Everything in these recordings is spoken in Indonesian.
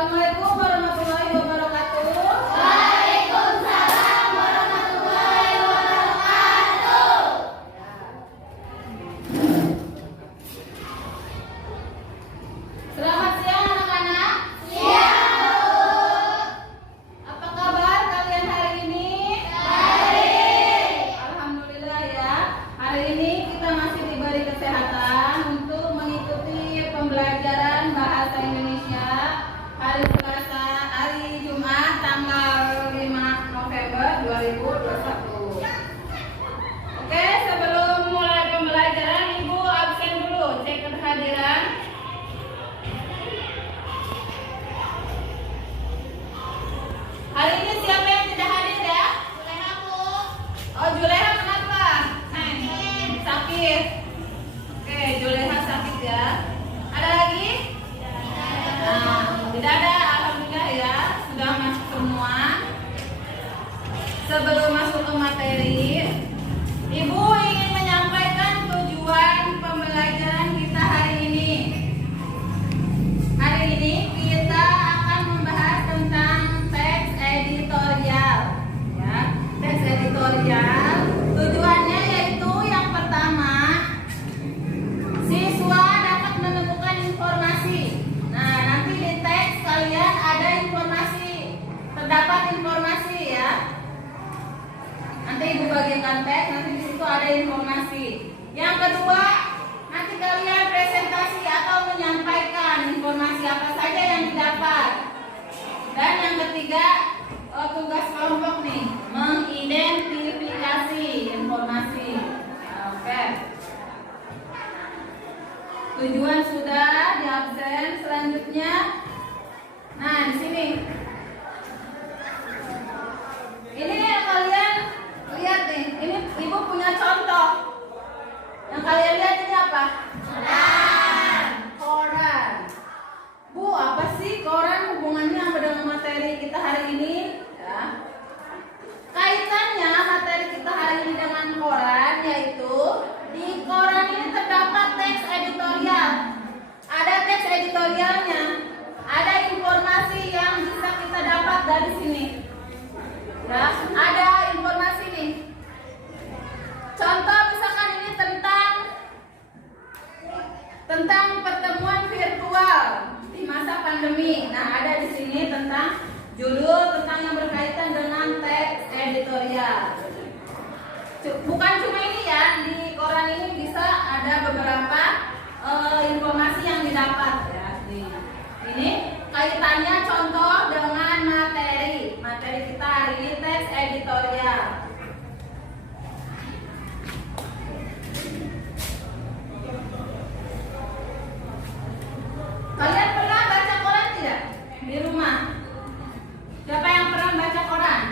Assalamualaikum warahmatullahi wabarakatuh. Waalaikumsalam warahmatullahi wabarakatuh. Selamat siang anak-anak. Siang, Bu. Apa kabar kalian hari ini? Baik. Alhamdulillah ya. Hari ini kita masih diberi kesehatan untuk mengikuti pembelajaran bahasa Indonesia hari Selasa, hari Jumat tanggal 5 November 2021. Oke, sebelum mulai pembelajaran Ibu absen dulu, cek kehadiran. Hari ini siapa yang tidak hadir ya? Juleha, Bu. Oh, Juleha kenapa? Sakit. Oke, Juleha sakit ya. Ada lagi? Nah, tidak ada. Alhamdulillah ya, sudah masuk semua. Sebelum masuk ke materi, Ibu ingin menyampaikan tujuan pembelajaran kita hari ini. Hari ini kita akan membahas tentang teks editorial. Ya, teks editorial. Tujuannya yaitu yang pertama, siswa dapat menemukan informasi. Nah, nanti di teks kalian ada informasi, terdapat informasi ya. Nanti Ibu bagikan teks, nanti di situ ada informasi. Yang kedua, nanti kalian presentasi atau menyampaikan informasi apa saja yang didapat. Dan yang ketiga, tugas kelompok nih, mengidentifikasi informasi. Oke. Tujuan sudah di absen. Selanjutnya, nah di sini. Ini yang kalian lihat nih. Ini Ibu punya contoh. Yang kalian lihat ini apa? Koran. Bu, apa sih koran hubungannya dengan materi kita hari ini? Ya. Kaitannya materi kita hari ini dengan koran yaitu di koran ini terdapat teks editorial. Ada teks editorialnya. Ada informasi yang bisa kita dapat dari sini. Ya, ada informasi nih. Contoh misalkan ini tentang pertemuan virtual di masa pandemi. Nah, ada di sini tentang judul tentang yang berkaitan dengan teks editorial. Bukan cuma ini ya, di koran ini bisa ada beberapa informasi yang didapat ya. Ini kaitannya contoh dengan materi kita hari ini teks editorial. Kalian pernah baca koran tidak di rumah? Siapa yang pernah baca koran?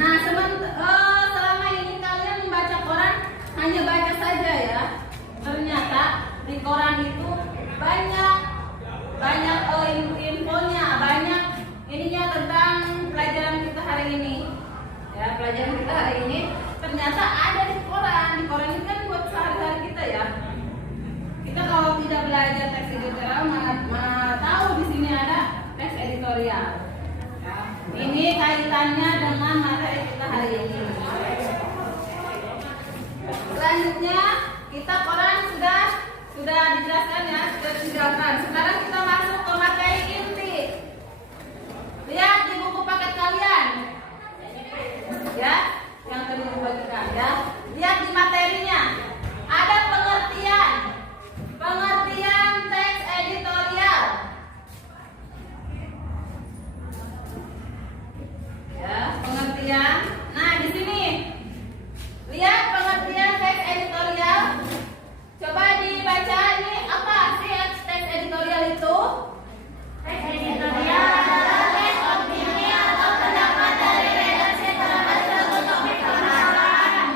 Nah, selama ini kalian membaca koran hanya baca saja ya. Ternyata di koran itu banyak infonya, banyak ininya tentang pelajaran kita hari ini. Ya, pelajaran kita hari ini ternyata ada di koran. Di koran ini kan buat sehari-hari kita ya. Kita kalau tidak belajar teks editorial mana tahu di sini ada teks editorial. Ya. Ini kaitannya dengan materi kita hari ini. Selanjutnya kita koran sudah dijelaskan ya, sudah dijelaskan. Sekarang kita masuk ke materi inti. Lihat di buku paket kalian. Ya, yang tadi dibagikan ya. Lihat di materinya. Ada pengertian teks editorial. Ya, pengertian. Nah, di sini lihat pengertian teks editorial. Coba dibaca ini apa sih teks editorial itu? Teks editorial adalah teks opini atau pendapat dari redaksi terhadap suatu topik permasalahan.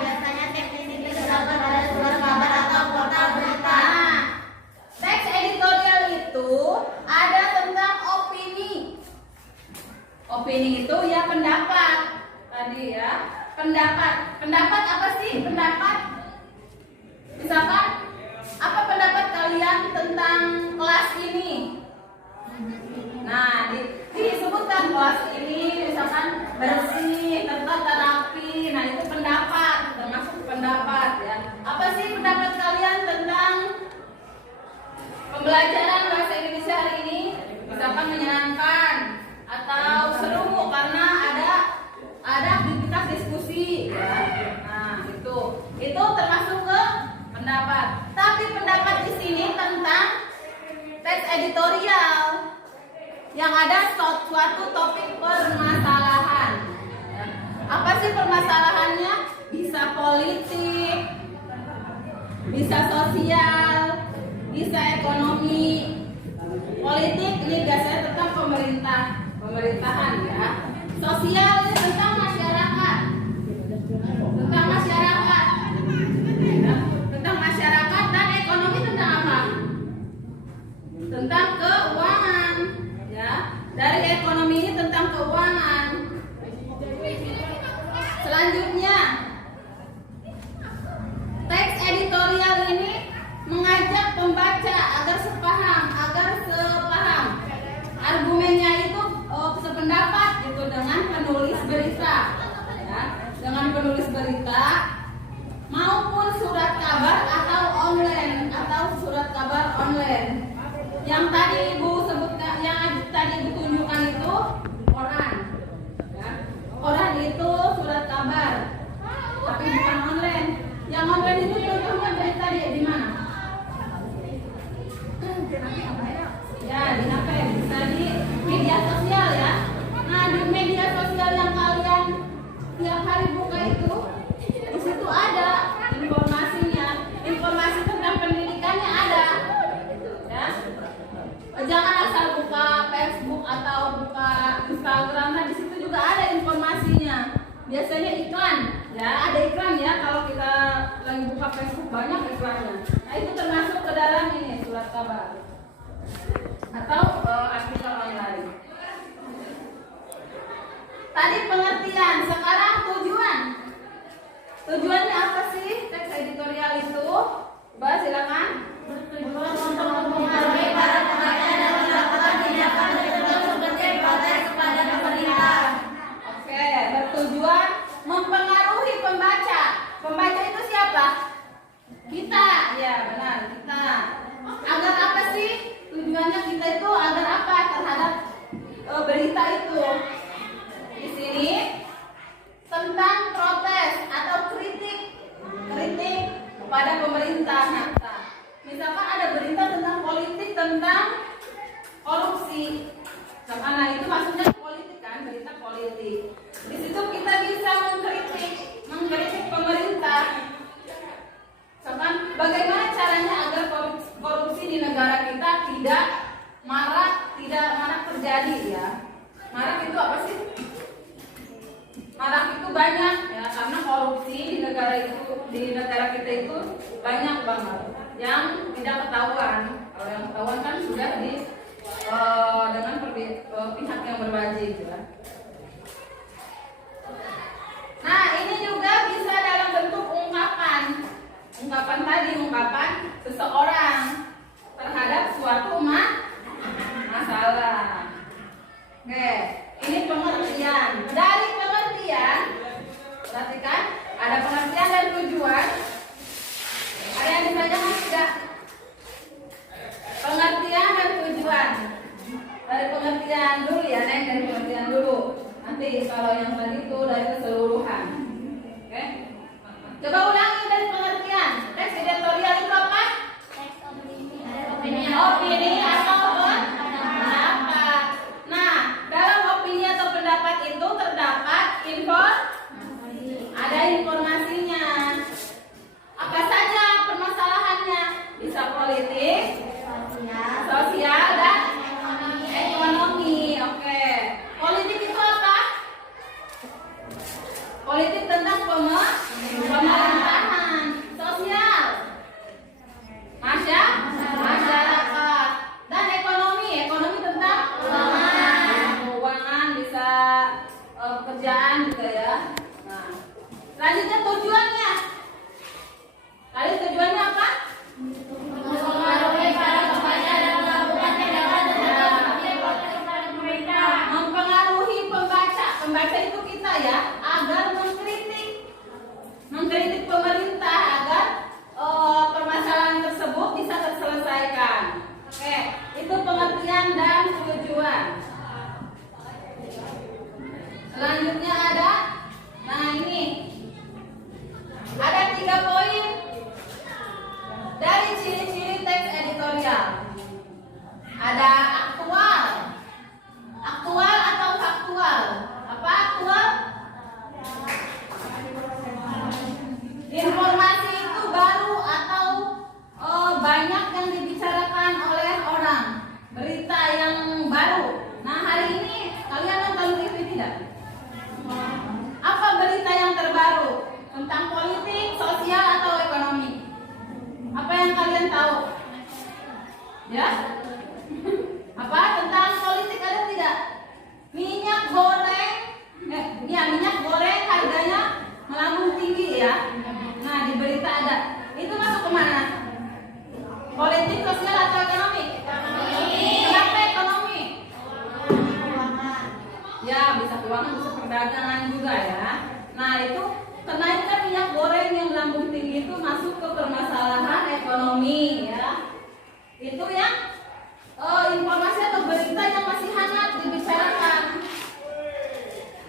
Pembelajaran bahasa Indonesia hari ini misalkan menyenangkan atau seru karena ada aktivitas diskusi ya. Nah, itu termasuk ke pendapat. Tapi pendapat di sini tentang teks editorial yang ada suatu topik permasalahan. Apa sih permasalahannya? Bisa politik, bisa sosial, bisa ekonomi. Politik ini biasanya tentang pemerintahan ya. Sosial ini tentang masyarakat. Tentang masyarakat dan ekonomi tentang apa? Tentang keuangan ya. Dari ekonomi ini tentang keuangan. Selanjutnya, teks editorial ini mengajak pembaca agar sepaham. Argumennya itu sependapat gitu dengan penulis berita, ya, dengan penulis berita maupun surat kabar atau surat kabar online. Yang tadi Ibu sebutkan, yang tadi Ibu tunjukkan itu koran, ya. Koran itu surat kabar, tapi bukan online. Yang online itu contohnya berita di mana? Ya, di HP, bisa di media sosial ya. Nah, di media sosial yang kalian tiap hari buka itu, di situ ada informasinya, informasi tentang pendidikannya ada. Ya, jangan asal buka Facebook atau buka Instagram, nah di situ juga ada informasinya. Biasanya iklan, ya ada iklan ya. Kalau kita lagi buka Facebook banyak iklannya. Nah itu termasuk ke dalam ini surat kabar atau artikel online. Tadi pengertian, sekarang tujuan. Tujuannya apa sih teks editorial itu? Mbak silakan. Bertujuan untuk mempengaruhi para pembaca dan melakukan tindakan tertentu seperti protes kepada pemerintah. Oke, bertujuan mempengaruhi pembaca. Pembaca itu siapa? Kita, ya benar, kita. Agar apa sih? Tujuannya kita itu agar apa terhadap berita itu? Di sini tentang protes atau kritik kepada pemerintah. Misalkan ada berita tentang politik, tentang korupsi. Nah itu maksudnya politik kan, berita politik. Di situ kita bisa mengkritik pemerintah. Misalkan bagaimana caranya agar korupsi di negara kita tidak marak terjadi ya. Marak itu apa sih? Marak itu banyak ya, karena korupsi di negara kita itu banyak banget yang tidak ketahuan. Kalau yang ketahuan kan sudah dengan pihak yang berwajib ya. Nah ini juga bisa dalam bentuk ungkapan seseorang terhadap suatu masalah. Oke, ini pengertian. Dari pengertian, perhatikan, ada pengertian dan tujuan. Ada yang ditanyakan tidak? Pengertian dan tujuan. Dari pengertian dulu ya, Neng, dari pengertian dulu. Nanti kalau yang tadi itu dari keseluruhan. Oke? Coba ulangi dari pengertian. Teks editorial itu apa? Opini atau pendapat. Nah, dalam opini atau pendapat itu terdapat ada informasinya. Apa saja permasalahannya? Bisa politik, sosial, dan ekonomi. Oke. Politik itu apa? Politik tentang pemerintahan. Sosial, masyarakat. sosial. Ada aktual. Aktual atau faktual? Apa aktual? Informasi itu baru atau banyak yang dibicarakan oleh orang. Berita yang baru. Nah, hari ini kalian nonton TV tidak? Apa berita yang terbaru? Tentang politik, sosial, atau ekonomi? Apa yang kalian tahu? Ya? Apa? Tentang politik ada tidak? Minyak goreng, minyak goreng harganya melambung tinggi ya. Nah, di berita ada. Itu masuk kemana? Politik, sosial, atau ekonomi? Kenapa ekonomi? Ya, bisa keuangan, bisa perdagangan juga ya. Nah, itu kenaikan minyak goreng yang melambung tinggi itu masuk ke permasalahan ekonomi ya. Itu yang informasi atau berita yang masih hangat dibicarakan.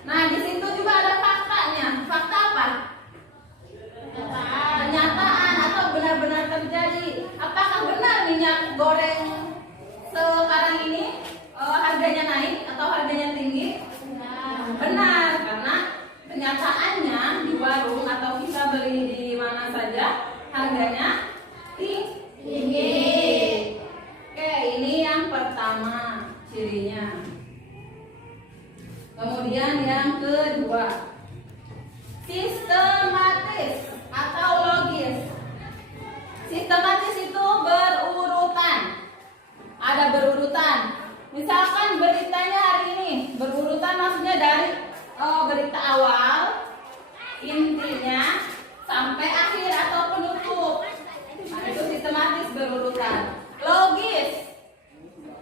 Nah, di situ juga ada faktanya. Fakta apa? Kenyataan atau benar-benar terjadi. Apakah benar minyak goreng sekarang ini harganya naik atau harganya tinggi? Benar, karena kenyataannya di warung atau kita beli di mana saja harganya tinggi. Oke, ini yang pertama cirinya. Kemudian yang kedua, sistematis atau logis. Sistematis itu berurutan. Ada berurutan. Misalkan beritanya hari ini berurutan, maksudnya dari berita awal, intinya sampai akhir atau penutup. Nah, itu sistematis berurutan. Logis.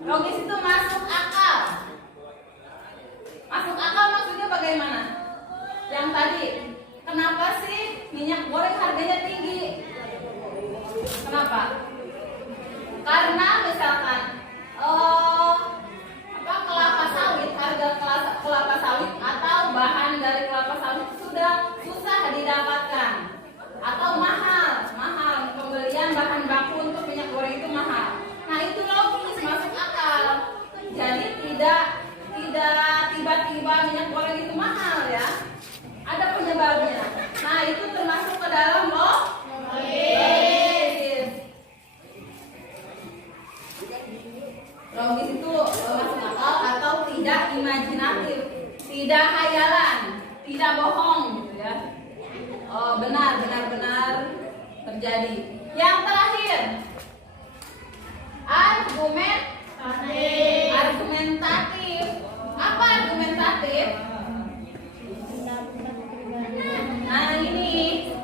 Logis itu masuk akal. Masuk akal maksudnya bagaimana? Yang tadi, kenapa sih minyak goreng harganya tinggi? Kenapa? Karena misalkan kelapa sawit, harga kelapa sawit atau bahan dari kelapa sawit sudah susah didapatkan atau mahal pembelian bahan baku untuk minyak goreng itu mahal. Nah, itu logis, masuk akal. Jadi tidak tiba-tiba minyak goreng itu mahal ya. Ada penyebabnya. Nah, itu termasuk ke dalam logis. Logis itu masuk akal atau tidak imajinatif, tidak hayalan, tidak bohong gitu ya. Benar-benar terjadi. Yang terakhir, argumentatif. Apa argumentatif? Nah, ini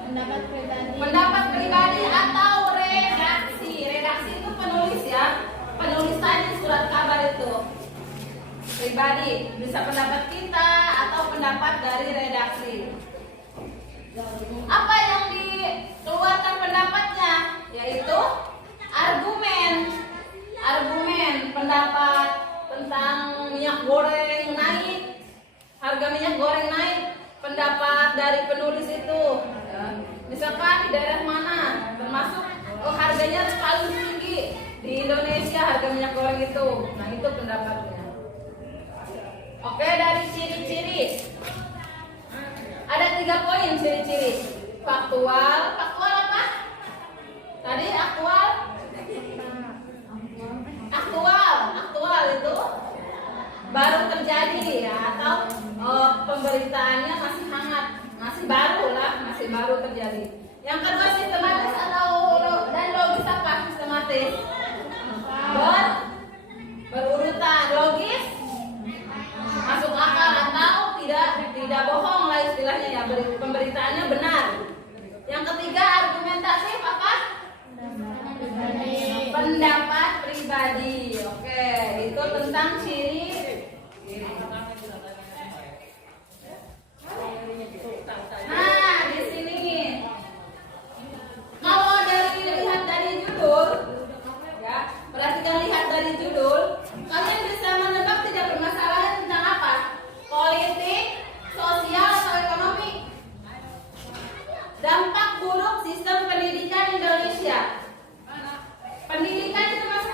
pendapat pribadi atau redaksi. Redaksi itu penulis ya. Penulisan di surat kabar itu pribadi, bisa pendapat kita atau pendapat dari redaksi. Apa yang dikeluarkan pendapatnya? Yaitu argumen, pendapat tentang minyak goreng naik, harga minyak goreng naik, pendapat dari penulis itu. Misalkan di daerah mana termasuk harganya paling tinggi di Indonesia harga minyak goreng itu. Nah, itu pendapatnya. Oke, dari ciri-ciri ada 3 poin ciri-ciri. Faktual apa? Tadi aktual itu baru terjadi ya, atau pemberitaannya masih hangat, masih baru terjadi. Yang kedua, sistematis dan logis. Apa sistematis? Berurutan. Logis masuk akal atau tidak bohong lah istilahnya ya, pemberitaannya benar. Yang ketiga, argumentatif apa? Pendapat pribadi. Oke, itu tentang ciri. Nah, di sini kalau lihat dari judul ya, perhatikan, lihat dari judul, kalian bisa menebak tidak permasalahan tentang apa? Politik, sosial, atau ekonomi? Dampak buruk sistem pendidikan Indonesia. Pendidikan itu masuk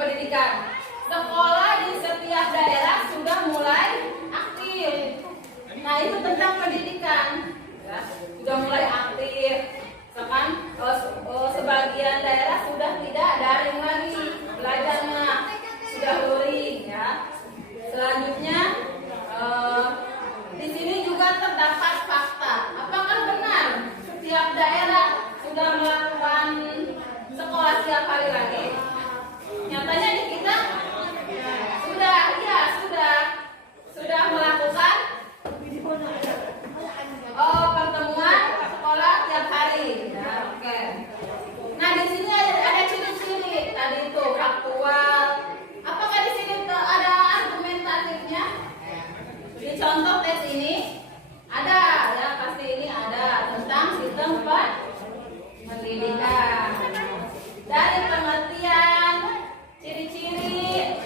pendidikan. Sekolah di setiap daerah sudah mulai aktif. Nah, itu tentang pendidikan. Ya, sudah mulai aktif. Sekarang sebagian daerah sudah tidak daring lagi belajarnya, sudah luring ya. Selanjutnya di sini juga terdapat fakta. Apakah benar setiap daerah sudah melakukan sekolah setiap hari lagi? Nyatanya di kita sudah, ya sudah melakukan pertemuan sekolah tiap hari. Ya, oke. Nah, di sini ada ciri-ciri tadi itu faktual. Apakah di sini ada argumentatifnya? Di contoh tes ini ada, ya pasti ini ada tentang sistem pendidikan. Dari pengertian, ciri-ciri,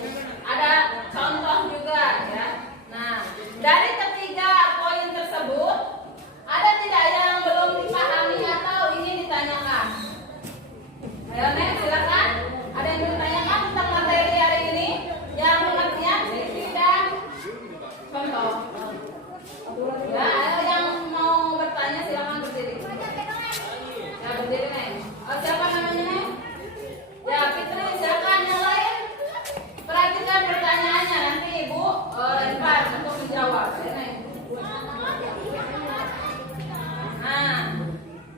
ada contoh juga ya. Nah, dari ketiga poin tersebut, ada tidak yang belum dipahami atau ini ditanyakan? Ayo Nek, silakan. Ada yang ditanyakan tentang materi hari ini? Yang pengertian, ciri-ciri dan contoh. Ya, ayo yang mau bertanya silakan berdiri. Ya, berdiri Nek. Siapa namanya Nek? Ya, Fitri, silakan yang lain. Perhatikan pertanyaannya, nanti Ibu lempar untuk menjawab. Ya, Nek. Nah,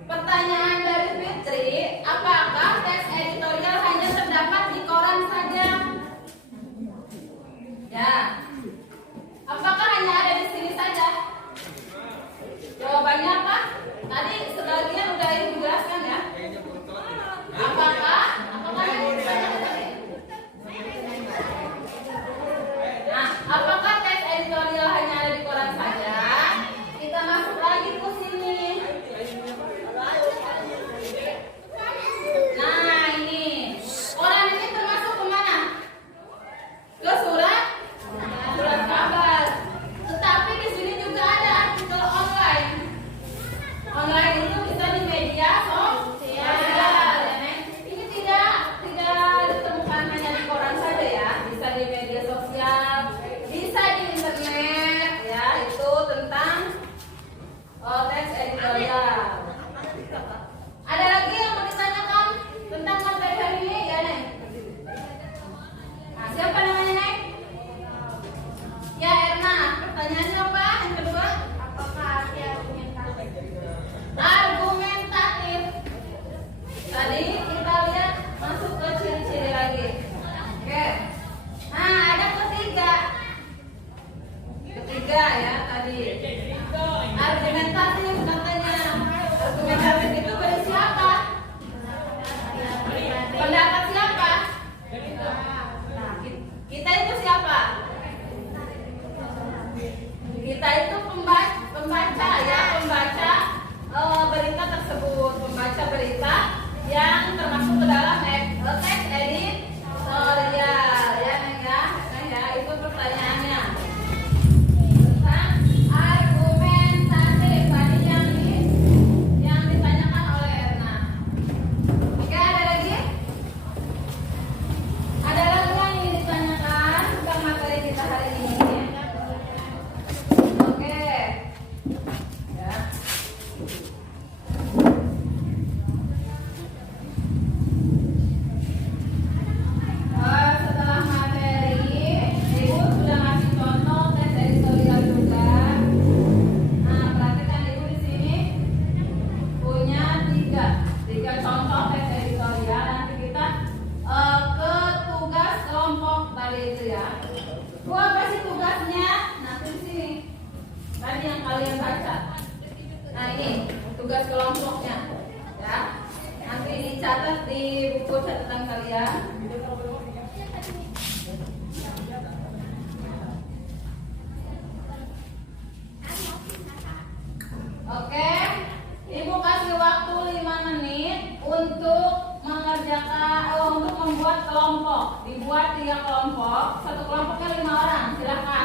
pertanyaan dari Fitri, apakah teks editorial hanya terdapat di koran saja? Ya. Apakah hanya ada di sini saja? Jawabannya apa? Tadi sebagian udah Ibu jelaskan ya. Apakah Nah, apakah teks editorial hanya ada di koran saja? Kita masuk lagi ke sini. Nah, ini koran ini termasuk kemana? Ke surat kabar. Tetapi di sini juga ada artikel online. Online itu bisa di media sosial. Ini tidak ditemukan hanya di koran saja ya. Bisa di media sosial, bisa di internet ya. Itu tentang teks editorial. Ada lagi yang mau ditanyakan tentang materi hari ini ya Nek? Nah, siapa namanya Nek? Ya Erna, pertanyaannya apa? Yang kedua, apakah arti argumentatif? Argumentatif. Tadi kita lihat masuk ke ciri-ciri lagi. Oke. Nah, ada ketiga ya tadi. Argumentatif katanya. Argumentatif itu berisi apa? Pendapat siapa? Nah, kita itu siapa? Kita itu pembaca ya, pembaca berita tersebut, pembaca berita yang termasuk ke dalam teks editorial ya, itu pertanyaannya. Tentang argumentatif tadi yang ditanyakan oleh Erna. Oke, ada lagi? Ada lagi yang ingin ditanyakan tentang materi kita hari ini? Oke. Ya. Setelah materi, Ibu sudah ngasih contoh tes editorial juga. Nah, perhatikan Ibu di sini punya tiga contoh tes editorial. Nanti kita ke tugas kelompok tadi itu ya. Gua kasih tugasnya nanti di sini. Tadi yang kalian baca. Nah, ini tugas kelompoknya ya. Nanti dicatat di buku catatan kalian. Oke, Ibu kasih waktu 5 menit untuk untuk membuat kelompok. Dibuat 3 kelompok, satu kelompoknya 5 orang. Silakan.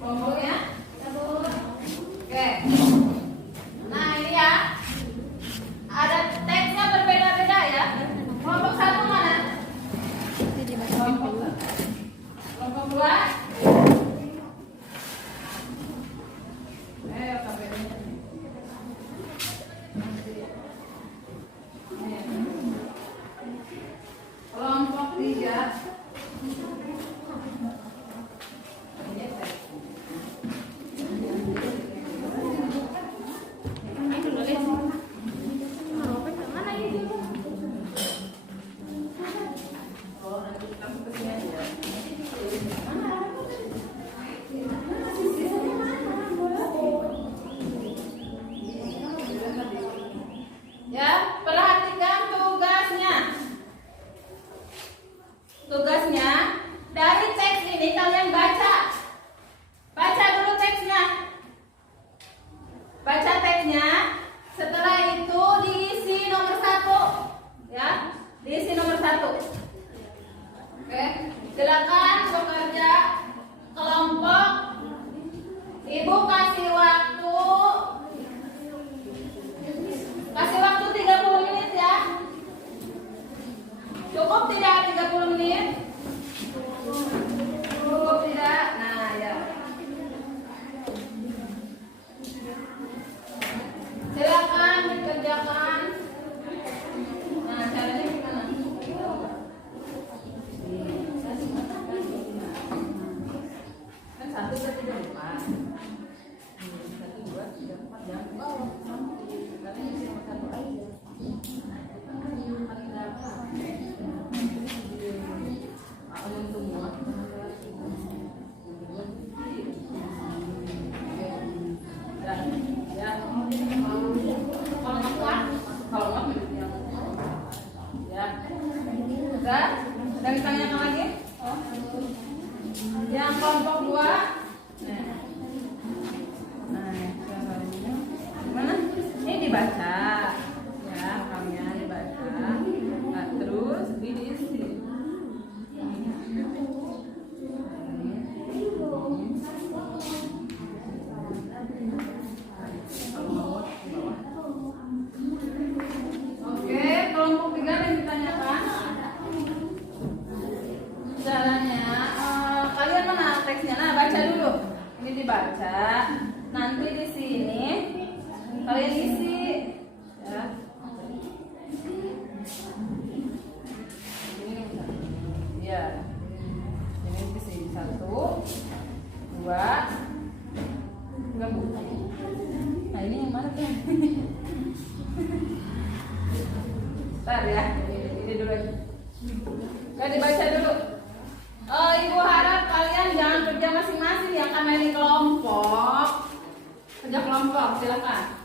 kelompoknya. Oke. Nah ini ya, ada teksnya berbeda-beda ya. Kelompok satu mana? Kelompok dua. Kelompok tiga. Ya, perhatikan tugasnya. Tugasnya dari teks ini kalian baca. Baca dulu teksnya. Baca teksnya. Setelah itu diisi nomor 1. Ya, diisi nomor 1. Oke, silakan bekerja kelompok. Ibu kasih waktu 30 menit ya. Cukup tidak 30 menit? Cukup tidak? Nah ya. Silakan dikerjakan. Nah caranya gimana? Kan 1, 2, 3, 4. 1, 2, 3, 4 jangan ke bawah. Kalian isi nomor 1 aja. Ada yang ditanyakan lagi? Yang kelompok 2. Gimana? Ini dibaca. Ya, kalian dibaca. Nah, terus diisi. Oke, kelompok 3 yang ditanyakan. Caranya, kalian mana teksnya? Nah, baca dulu. Ini dibaca. Nanti di sini kalian isi. Ya. Ini ya. Ini isi 1, 2, 3 buku. Nah, ini yang mana tuh? Bentar ya. Ini dulu aja. Oke, dibaca dulu. Ibu harap kalian jangan kerja masing-masing ya, karena ini kelompok. Kerja kelompok, silakan.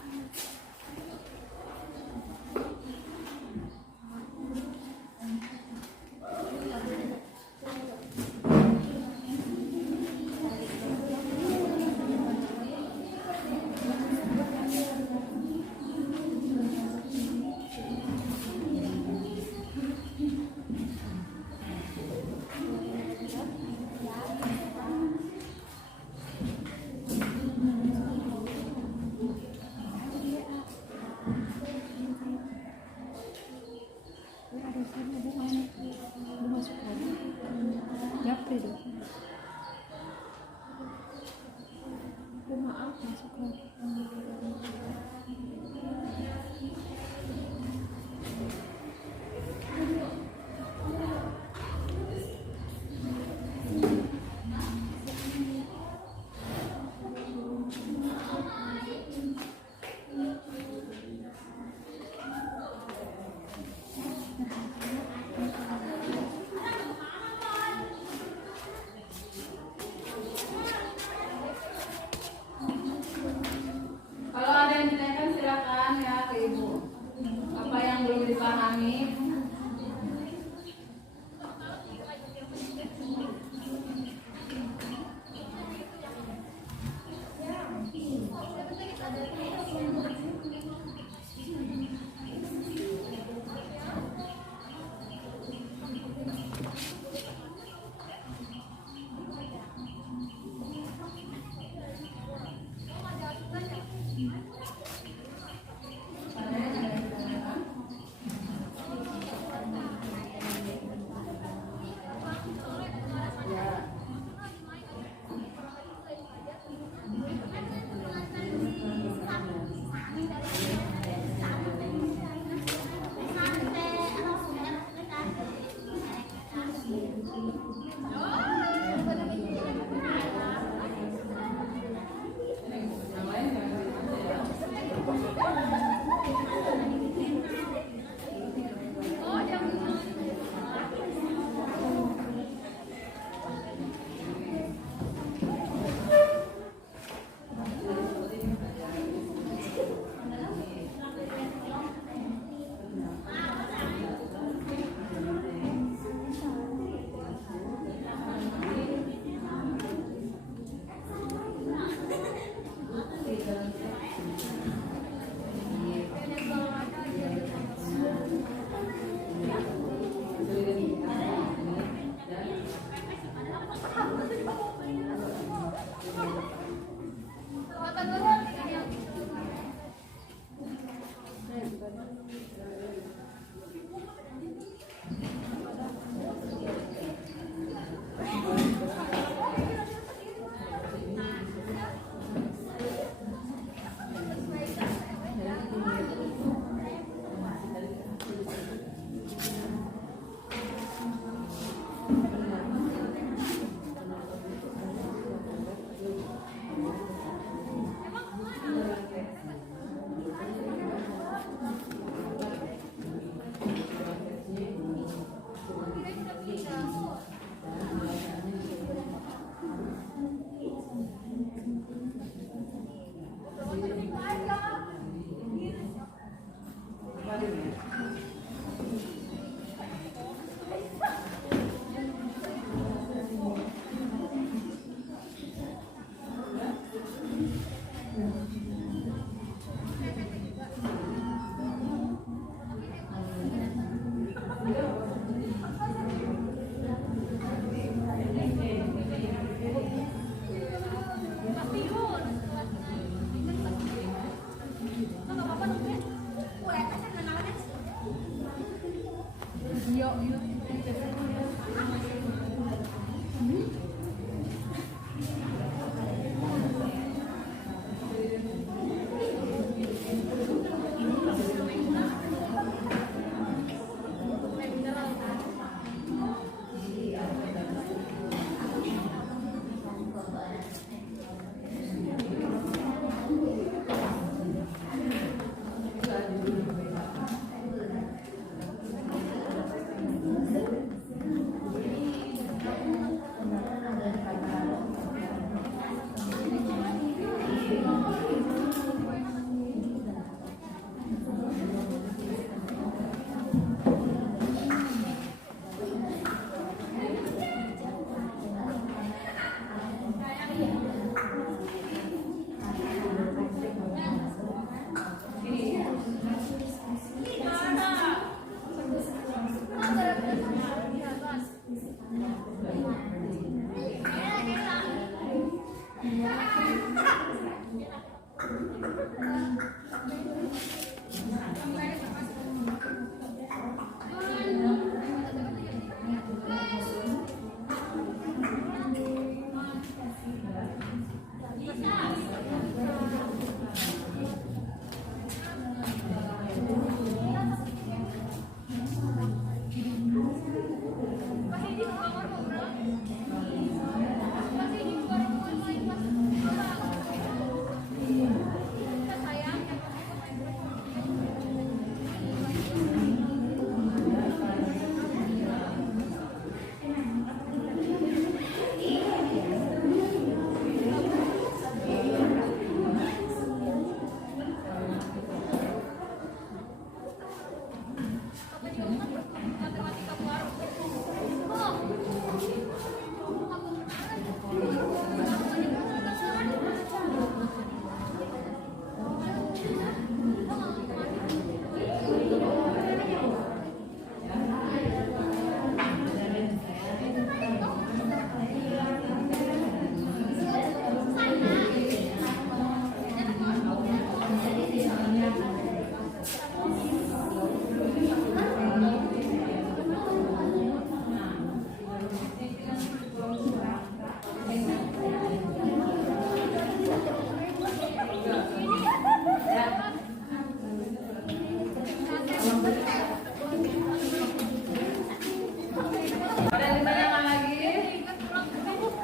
Ada yang ditanyakan lagi?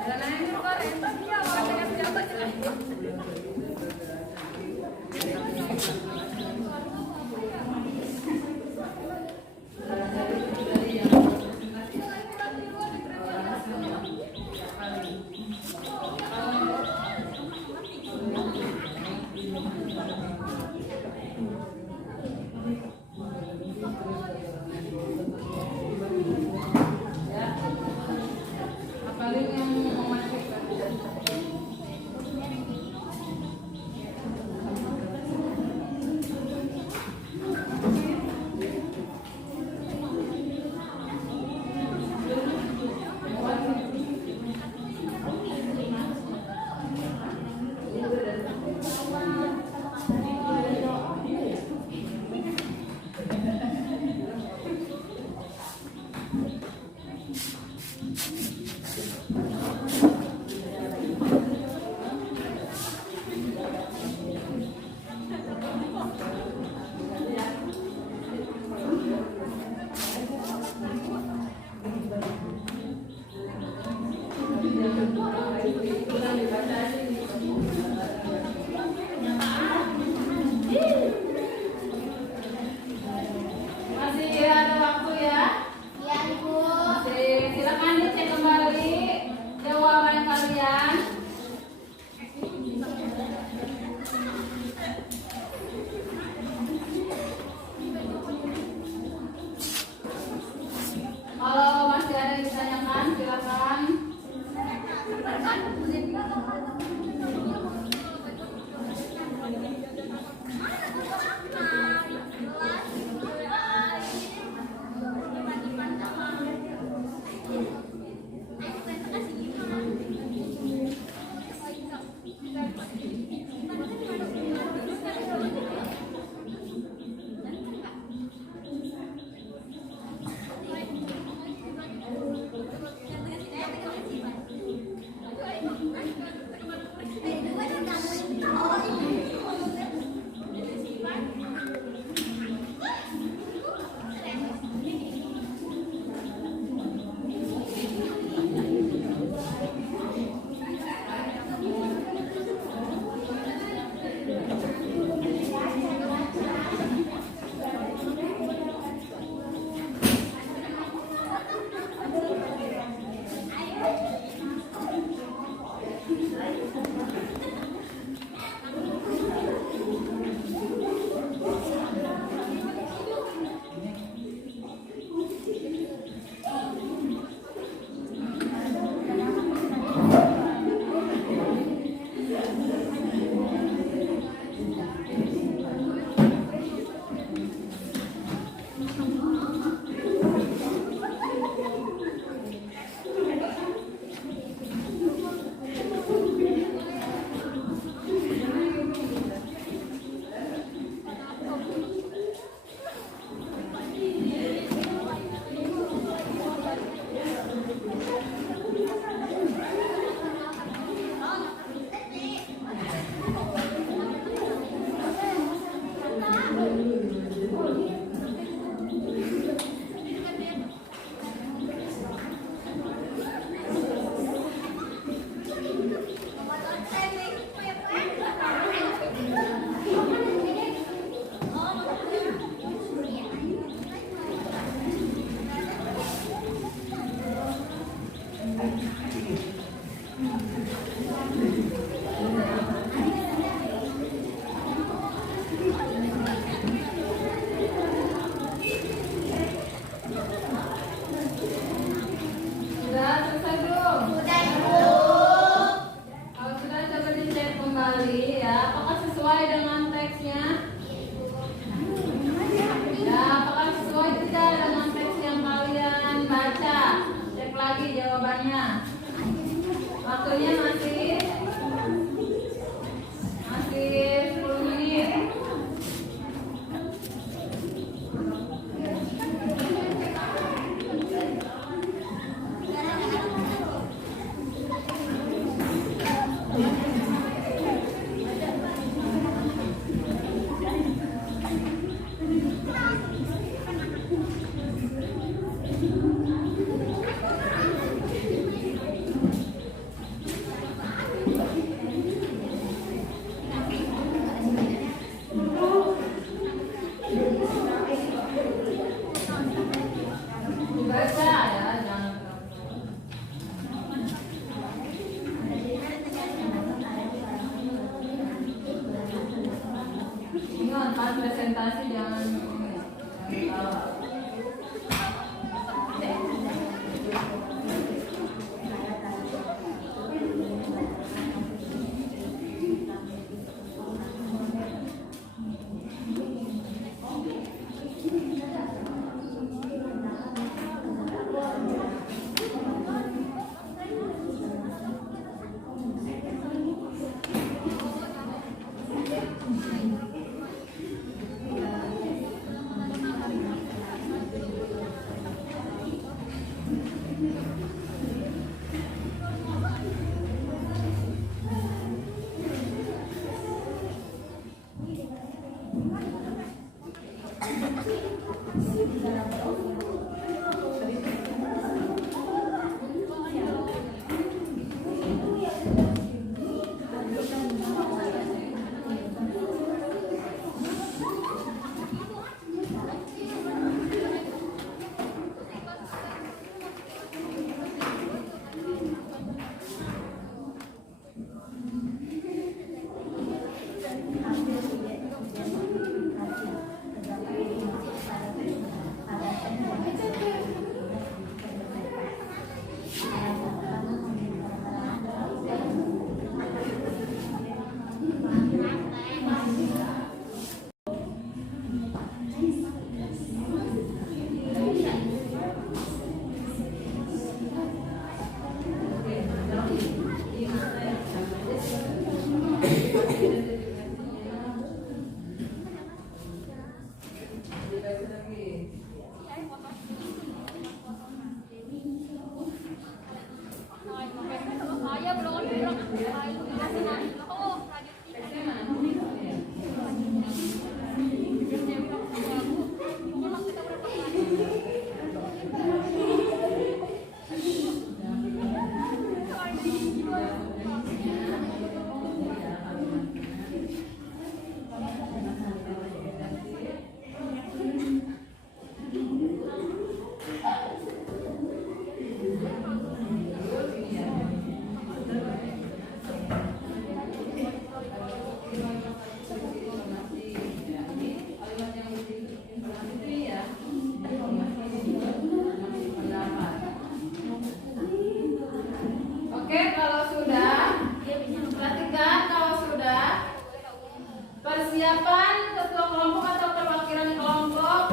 Ada nanya? Apalagi yang memastikan. kembali ya. Apakah sesuai dengan teksnya? Ya, apakah sesuai tidak dengan teks yang kalian baca? Cek lagi jawabannya. Waktunya masih 10 menit. Baca ya, jangan. Ingat pas presentasi jangan ketawa. Oke, kalau sudah, perhatikan kalau sudah, persiapan ketua kelompok atau perwakilan kelompok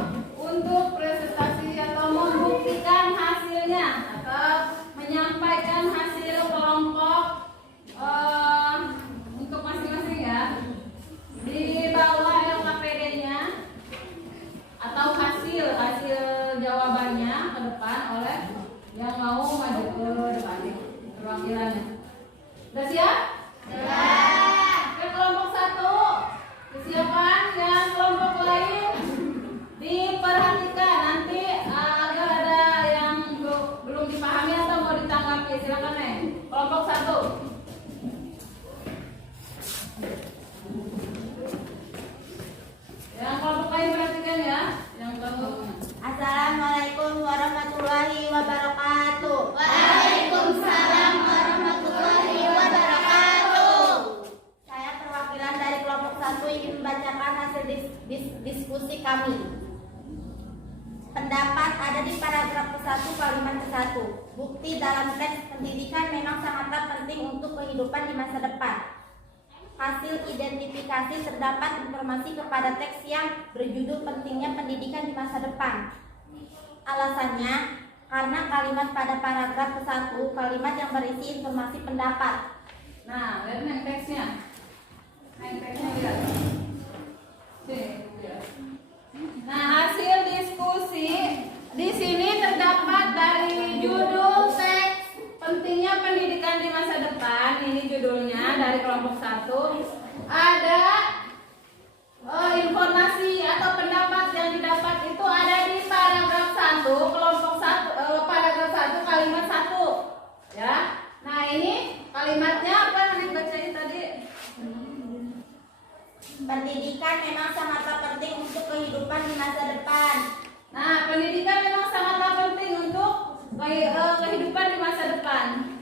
untuk presentasi atau membuktikan hasilnya atau menyampaikan hasil kelompok untuk masing-masing ya. Di bawah LKPD-nya atau hasil jawabannya ke depan oleh yang mau maju ke depan perwakilannya. Udah siap? Ke kelompok 1 kesiapan, yang kelompok lain diperhatikan. Nanti agar ada yang belum dipahami atau mau ditanggapi, silakan nih. Kelompok 1. Yang kelompok lain perhatikan ya. Yang kelompok. Assalamualaikum warahmatullahi wabarakatuh. Waalaikumsalam warahmatullahi wabarakatuh. Saya perwakilan dari kelompok 1 ingin membacakan hasil diskusi kami. Pendapat ada di paragraf ke-1 kalimat ke-1. Bukti dalam teks pendidikan memang sangatlah penting untuk kehidupan di masa depan. hasil identifikasi terdapat informasi kepada teks yang berjudul pentingnya pendidikan di masa depan. Alasannya, karena kalimat pada paragraf ke-1 kalimat yang berisi informasi pendapat. Nah, lihat nih teksnya. Nah, teksnya lihat. Nah, hasil diskusi di sini terdapat dari judul teks pentingnya pendidikan di masa depan. Ini judulnya dari kelompok 1. Ada informasi atau pendapat yang didapat itu ada di paragraf 1, kelompok 1, paragraf 1 kalimat 1. Ya. Nah, ini kalimatnya apa yang dibacanya tadi? Pendidikan memang sangatlah penting untuk kehidupan di masa depan. Nah, pendidikan memang sangatlah penting untuk kehidupan di masa depan.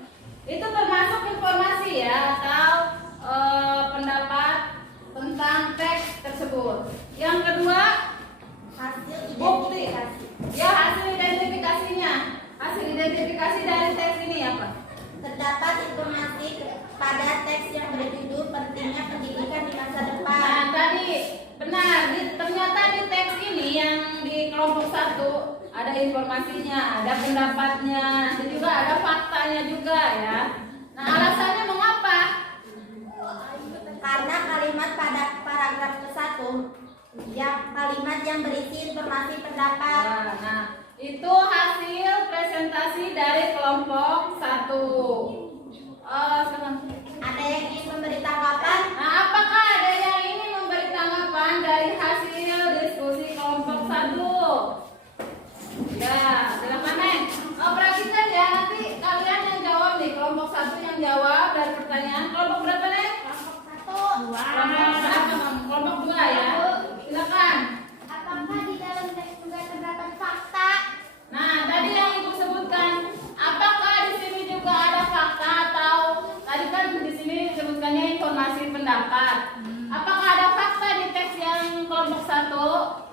Itu termasuk informasi ya atau pendapat tentang teks tersebut. Yang kedua, Hasil bukti. identifikasi. Ya, hasil identifikasinya. Hasil identifikasi dari teks ini apa? Terdapat informasi pada teks yang berjudul pentingnya pendidikan di masa depan. Nah, tadi benar. Ternyata di teks ini yang di kelompok 1 ada informasinya, ada pendapatnya, nanti juga ada faktanya juga ya. Nah, alasannya mengapa? Karena kalimat pada paragraf ke-1 yang kalimat yang berisi informasi pendapat. Nah, itu hasil presentasi dari kelompok 1. Sekarang. Ada yang ingin memberi tanggapan? Nah, apakah ada yang ingin memberi tanggapan dari hasil diskusi kelompok 1? Ya, silakan Neng. Perhatikan ya, nanti kalian yang jawab nih, kelompok 1 yang jawab dari pertanyaan. Kelompok berapa Neng? Kelompok 2 ya. Silakan. Apakah di dalam teks juga terdapat fakta? Nah, tadi yang Ibu sebutkan, apakah di sini juga ada fakta atau tadi kan di sini disebutkannya informasi pendapat. Apakah ada fakta di teks yang kelompok 1?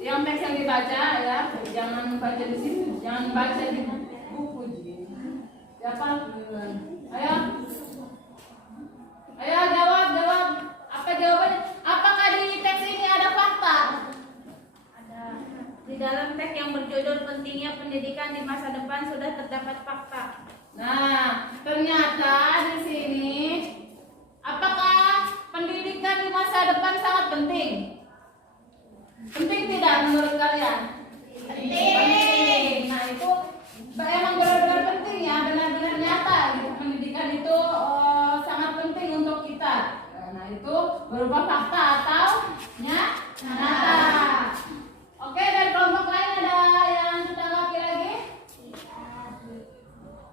Yang teks yang dibaca ya, jangan baca di sini, jangan baca di buku. Siapa? Ayo. Ayo jawab. Apa jawabannya? Apakah di teks ini ada fakta? Ada. Di dalam teks yang berjudul pentingnya pendidikan di masa depan sudah terdapat fakta. Nah, ternyata di sini apakah pendidikan di masa depan sangat penting? Penting tidak menurut kalian? Penting. Nah, itu emang benar-benar penting ya, benar-benar nyata gitu. Pendidikan itu sangat penting untuk kita. Nah, itu berupa fakta atau nyata. Oke, dari kelompok lain ada yang ditanggapi lagi?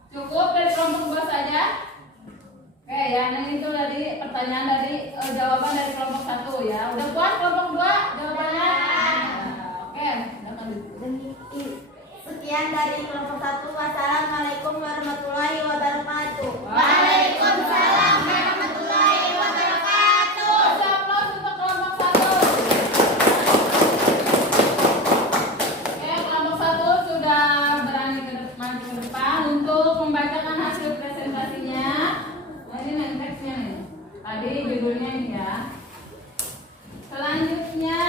Cukup dari kelompok 2 saja? Oke ya, nah itu dari pertanyaan dari jawaban dari kelompok 1 ya. Udah puas kelompok 2 jawabannya? Oke, Sekian dari kelompok 1. Wassalamualaikum warahmatullahi wabarakatuh. Waalaikumsalam warahmatullahi wabarakatuh. Aplaus untuk kelompok 1. Oke, kelompok 1 sudah berani maju ke depan untuk membacakan hasil presentasinya. Nah, ini nih teksnya nih. Tadi judulnya ini ya. Selanjutnya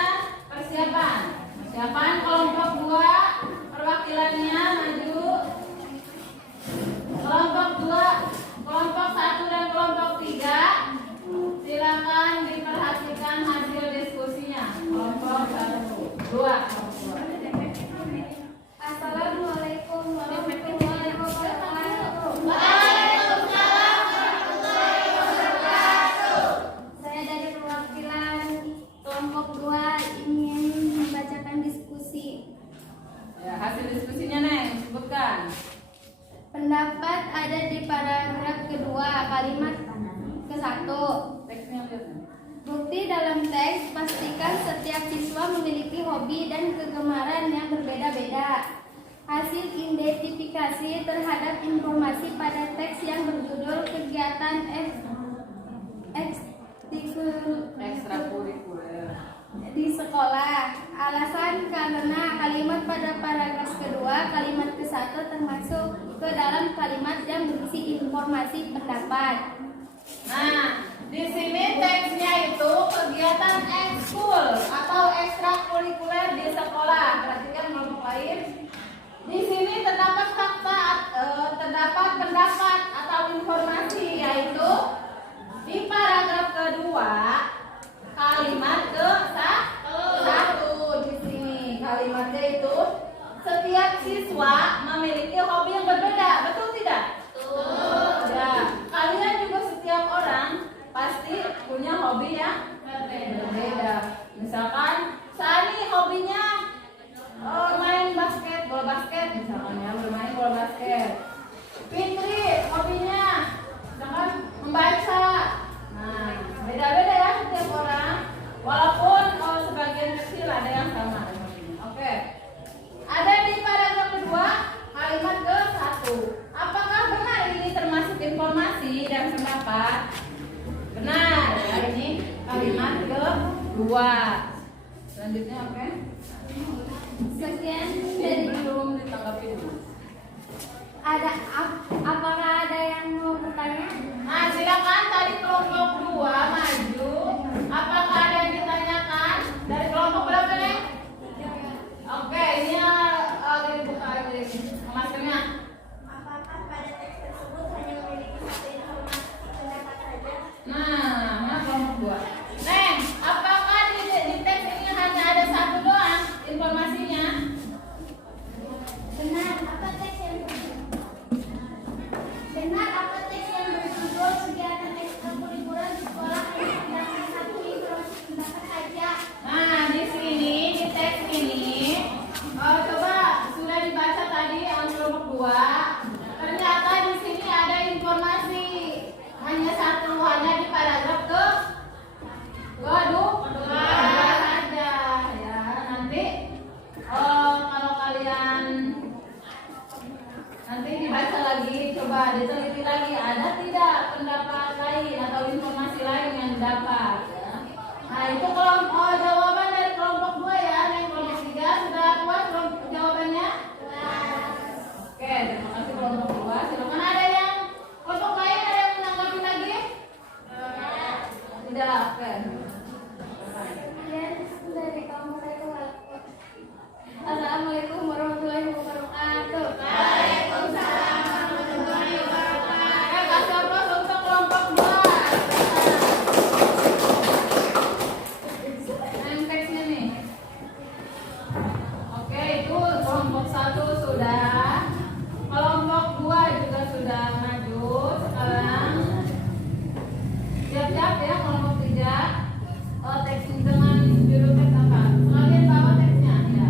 persiapan kelompok 2, perwakilannya maju. Kelompok 2, kelompok 1 dan kelompok 3, silakan diperhatikan hasil diskusinya. Kelompok 1, 2. Assalamualaikum warahmatullahi wabarakatuh. Waalaikumsalam warahmatullahi wabarakatuh. Saya dari perwakilan kelompok 2 ingin membacakan diskusi. Ya, hasil diskusinya Neng, sebutkan. Pendapat ada di paragraf kedua kalimat ke-1. Teksnya lihat. Bukti dalam teks, pastikan setiap siswa memiliki hobi dan kegemaran yang berbeda-beda. Hasil identifikasi terhadap informasi pada teks yang berjudul kegiatan Ekstrakurikuler. di sekolah. Alasan karena kalimat pada paragraf kedua, kalimat ke-1 termasuk ke dalam kalimat yang berisi informasi pendapat. Nah, di sini Di sini terdapat fakta, terdapat pendapat atau informasi, yaitu di paragraf kedua kalimat ke satu di sini kalimatnya itu setiap siswa memiliki hobi yang berbeda, betul tidak? Betul. Ya, kalian juga setiap orang pasti punya hobi yang berbeda. Misalkan Sani hobinya main basket, bola basket misalkan ya, bermain bola basket. Fitri hobinya misalkan membaca. Nah, beda-beda ya setiap orang. Walaupun sebagian kecil ada yang sama. Oke. Ada di paragraf kedua kalimat ke satu. Apakah benar ini termasuk informasi dan pendapat? Benar ya, ini kalimat kedua. Selanjutnya oke. Sekian dari Belum ditanggapi dulu. apakah ada yang mau bertanya? Nah, silakan dari kelompok 2 maju. Apakah ada yang ditanyakan? Dari kelompok berapa nih? Oke, ini lagi dibuka aja ini. Maskernya. Apakah pada teks tersebut hanya memiliki satu informasi pendapat saja? Nah, mana kelompok 2? Neng, apakah di teks ini hanya ada satu doang informasinya? Benar, apa teks yang berjudul kegiatan ekstrakurikuler di sekolah hanya mendapat satu informasi pendapat saja? Nah, di sini di teks ini coba sudah dibaca tadi kelompok 2. Ternyata di sini ada informasi hanya satu, hanya di paragraf ke kedua saja ya. Nanti kalau kalian nanti dibaca lagi, coba diteliti lagi ada tidak pendapat lain atau informasi lain yang didapat ya. Nah, itu kelompok jawaban dari kelompok 2 ya. Yang kelompok 3 sudah puas jawabannya? Oke, terima kasih kelompok 2. Silakan ada yang kelompok lain ada yang menanggapi lagi? Tidak, oke. Sekian dari kelompok kedua. Assalamualaikum warahmatullahi wabarakatuh. Waalaikumsalam warahmatullahi wabarakatuh. Kasih aplaus untuk kelompok 2. Yang teksnya nih. Oke, itu kelompok 1 sudah. Kelompok 2 juga sudah maju. Sekarang siap-siap ya kelompok 3. Teks dengan judul teks apa? Kalian bawa teksnya ya.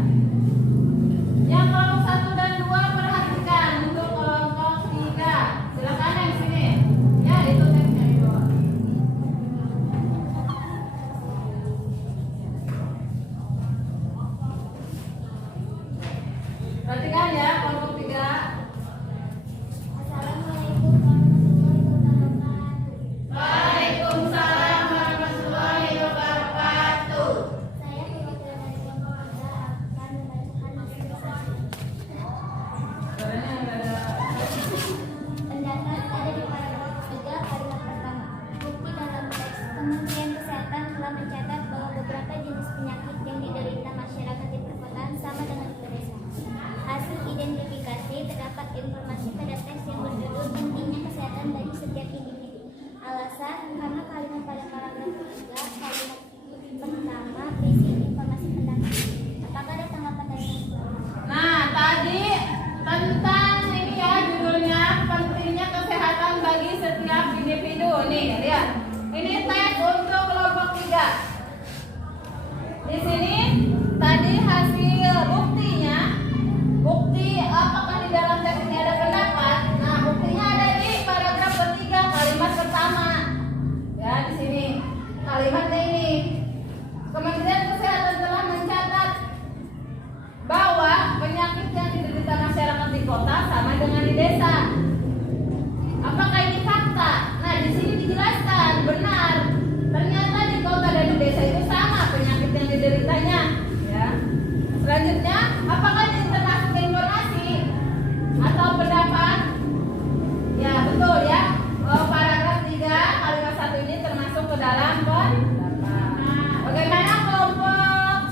Yang kelompok 1 dan 2 perhatikan untuk kelompok 3. Silakan yang sini. Ya, itu teksnya di bawah. Perhatikan ya kelompok 3. Assalamualaikum warahmatullahi wabarakatuh. Waalaikumsalam warahmatullahi wabarakatuh. Saya perwakilan dari kelompok 3 akan membacakan hasil sesi. Suaranya ada. Pendapat ada di paragraf 3 kalimat pertama. Bukti dalam teks, Kementerian Kesehatan telah mencatat bahwa beberapa jenis penyakit yang diderita masyarakat di perkotaan sama dengan di pedesaan. Hasil identifikasi terdapat informasi pada teks yang berjudul pentingnya kesehatan bagi setiap individu. Alasan karena kalimat pada paragraf 3 kalimat pertama berisi informasi pendapat. Apakah ada tanggapan dari kelompok? Nah, tadi tentang ini ya judulnya pentingnya kesehatan bagi setiap individu. Nih, lihat. Ini teks untuk kelompok 3. Di sini tadi hasil buktinya, bukti apakah di dalam teks ini ada pendapat? Nah, buktinya ada di paragraf ketiga kalimat pertama. Ya, di sini kalimatnya ini. Kementerian Kesehatan telah mencatat bahwa penyakit yang diderita masyarakat di kota sama dengan di desa. Apakah ini fakta? Nah, di sini dijelaskan benar. Ternyata di kota dan di desa itu sama penyakit yang dideritanya. Ya. Selanjutnya, apakah ini termasuk informasi atau pendapat? Ya, betul ya. Paragraf 3 kalimat 1 ini termasuk ke dalam pendapat. Bagaimana kelompok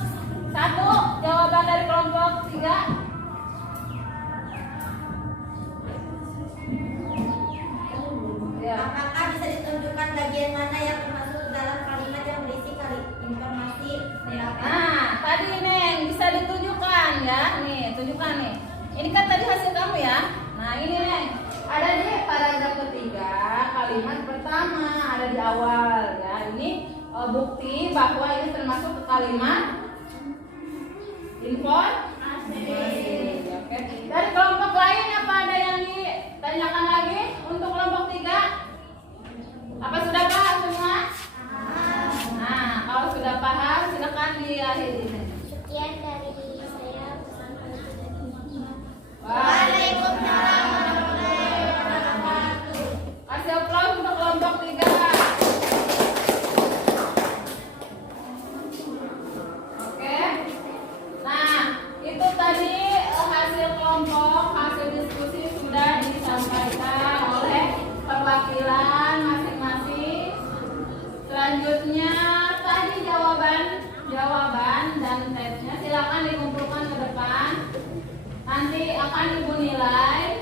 1? Jawaban dari kelompok 3? bukti bahwa ini termasuk ke kalimat informasi. Oke. Dari kelompok lain apa ada yang ditanyakan lagi untuk kelompok 3? Apa sudah paham semua? Nah, kalau sudah paham silakan diakhiri. Sekian dari saya. Waalaikumsalam warahmatullahi wabarakatuh. Kasih aplaus untuk kelompok 3. Oke. Nah, itu tadi hasil kelompok, hasil diskusi sudah disampaikan oleh perwakilan masing-masing. Selanjutnya tadi jawaban dan tesnya silakan dikumpulkan ke depan. Nanti akan ibu nilai.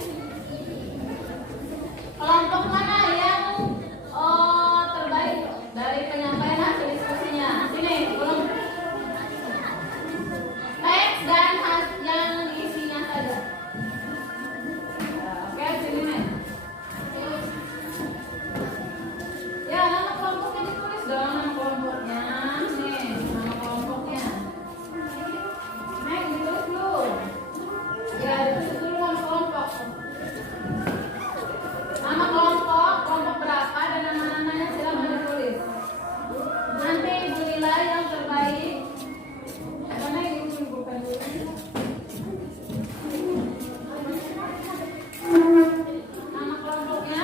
Kelompok mana yang terbaik dari penyampaian hasil diskusinya? Sini, kelompok teks dan yang isinya saja. Oke, sini nih. Ya, nama kelompoknya ditulis dong, nama kelompoknya. Nih, nama kelompoknya. Nih, ditulis dulu. Ya, ditulis dulu nama kelompok. Nama kelompok berapa dan nama-namanya silakan ditulis. Nanti ibu nilai yang terbaik. Mana ibu bukan dulu. Nama kelompoknya.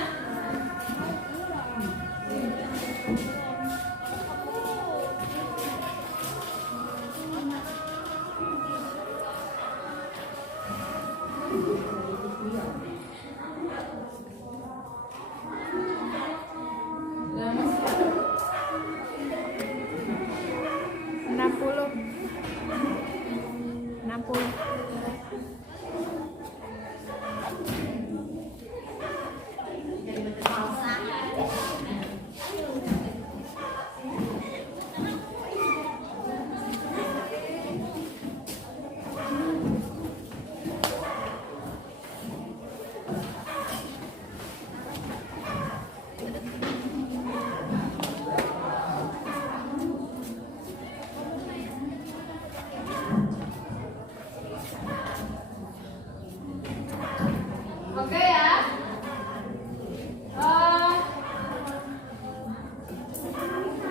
Oke ya.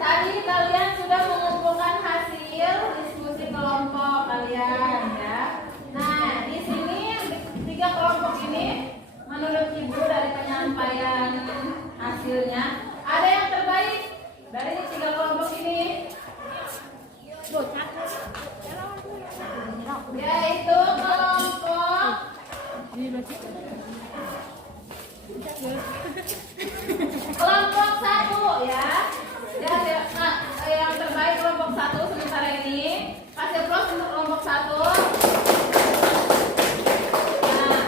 Tadi kalian sudah mengumpulkan hasil diskusi kelompok kalian ya. Nah, di sini 3 kelompok ini menurut ibu dari penyampaian hasilnya ada yang terbaik dari 3 kelompok ini. Yaitu kelompok kelompok 1 ya. Yang terbaik kelompok 1 sementara ini. Kasih plus untuk kelompok 1. Nah,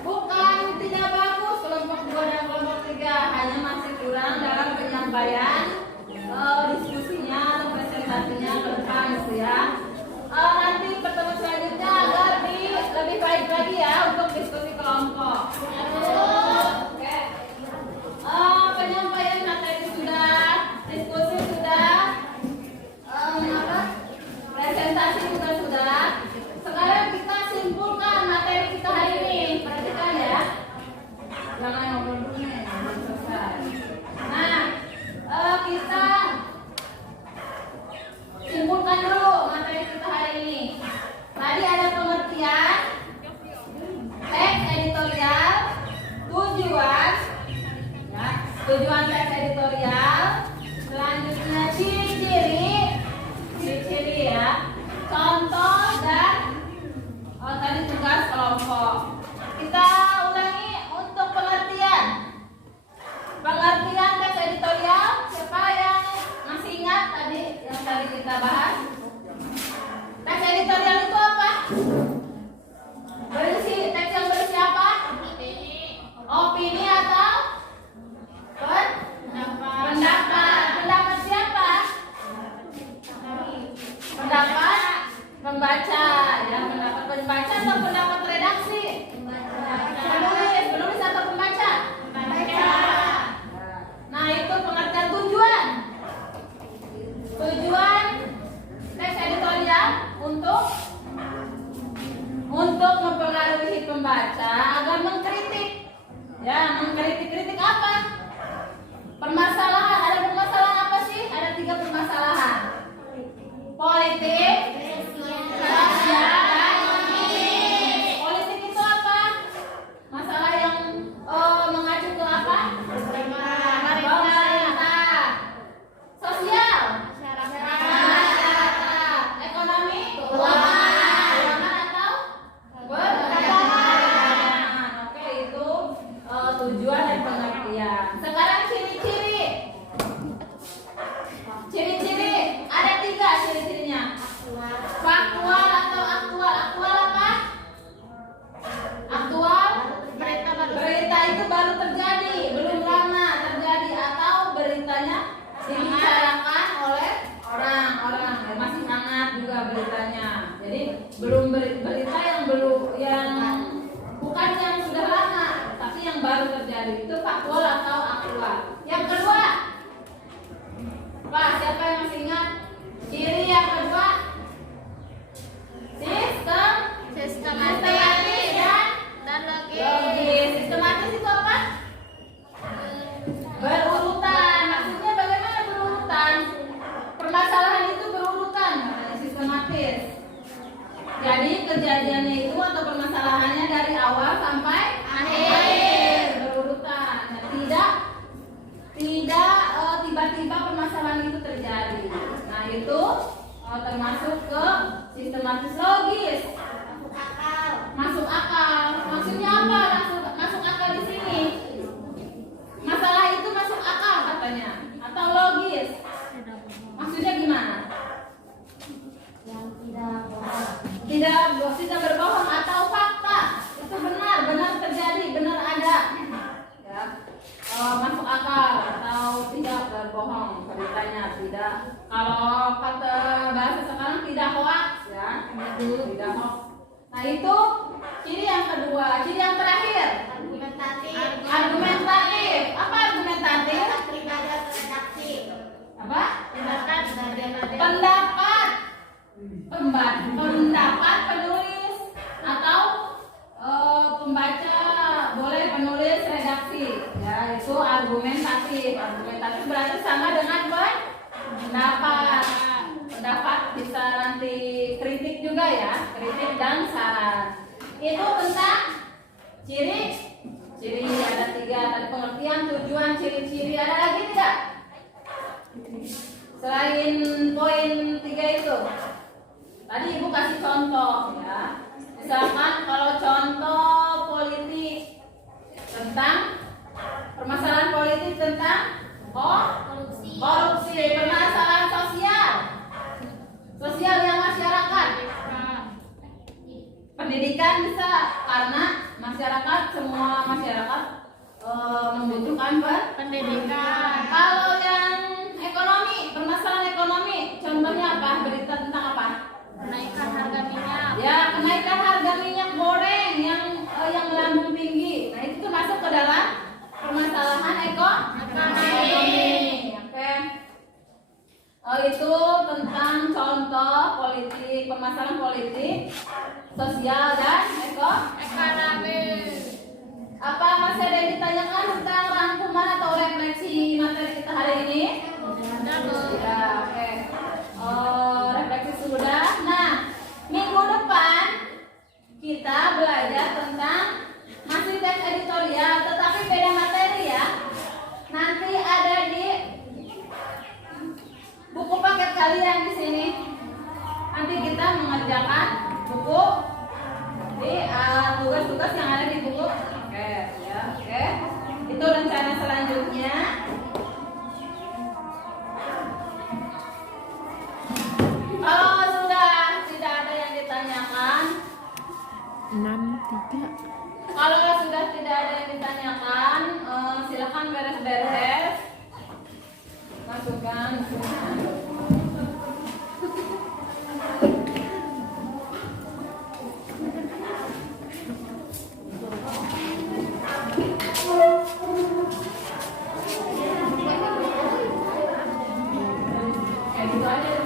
bukan tidak bagus kelompok 2 dan kelompok 3, hanya masih kurang. itu termasuk ke sistematis logis. Masuk akal. Maksudnya apa? Masuk akal di sini. Masalah itu masuk akal katanya atau logis. Maksudnya gimana? Yang Tidak berbohong atau fakta. Itu benar terjadi, benar ada. Ya. Masuk akal atau tidak berbohong beritanya, tidak. Kalau kata bahasa sekarang tidak hoax ya. Tidak hoax. Nah, itu ciri yang kedua. Ciri yang terakhir, argumentatif. Apa argumentatif? Apa? Pendapat penulis atau pembaca, boleh penulis redaksi ya, itu argumentatif. Argumentatif berarti sama dengan pendapat bisa nanti kritik juga ya, kritik dan saran. Itu tentang ciri ada 3 tadi, pengertian, tujuan, ciri-ciri. Ada lagi tidak selain poin 3 itu? Tadi ibu kasih contoh ya. Misalkan kalau contoh politik tentang permasalahan politik tentang korupsi, permasalahan sosial yang masyarakat. Pendidikan bisa, karena semua masyarakat membutuhkan pendidikan. Kalau yang ekonomi, permasalahan ekonomi, contohnya apa? Berita tentang apa? Kenaikan harga minyak. Ya, kenaikan harga minyak goreng yang melambung tinggi. Nah, itu masuk ke dalam permasalahan ekonomi. Oke. Itu tentang contoh politik, permasalahan politik, sosial dan ekonomi. Apa masih ada yang ditanyakan tentang rangkuman atau refleksi materi kita hari ini? Ya, oke. Refleksi sudah. Nah, minggu depan kita belajar tentang masih teks editorial, tetapi beda materi ya. Nanti ada di buku paket kalian di sini. Nanti kita mengerjakan buku di tugas-tugas yang ada di buku. Oke, ya, oke. Itu rencana selanjutnya. Kalau sudah tidak ada yang ditanyakan, 6-3. kalau sudah tidak ada yang ditanyakan, silakan beres-beres, masukkan semua. Kayak gitu aja.